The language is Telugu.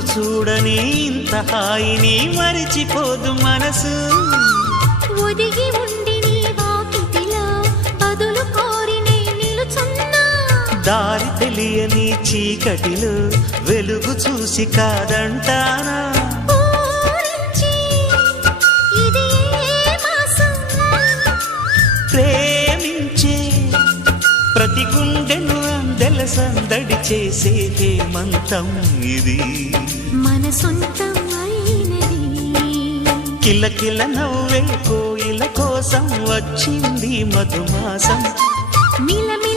రోజు చూడని ఇంత హాయిని మరిచిపోదు మనసు. ఒదిగి ఉండి నీ వాకిటిలో బదులు కోరి నే నిలుచున్నా. దారి తెలియని చీకటిలో వెలుగు చూసి కాదంటానా. ఊరించి ఇది ఏ మాసం? ప్రేమించే ప్రతి గుండెను అందెల సందడి చేసే హేమంతం ఇది. మన సొంతం అయినది. కిలకిల నవ్వే కోయిల కోసం వచ్చింది మధుమాసం. మిలమి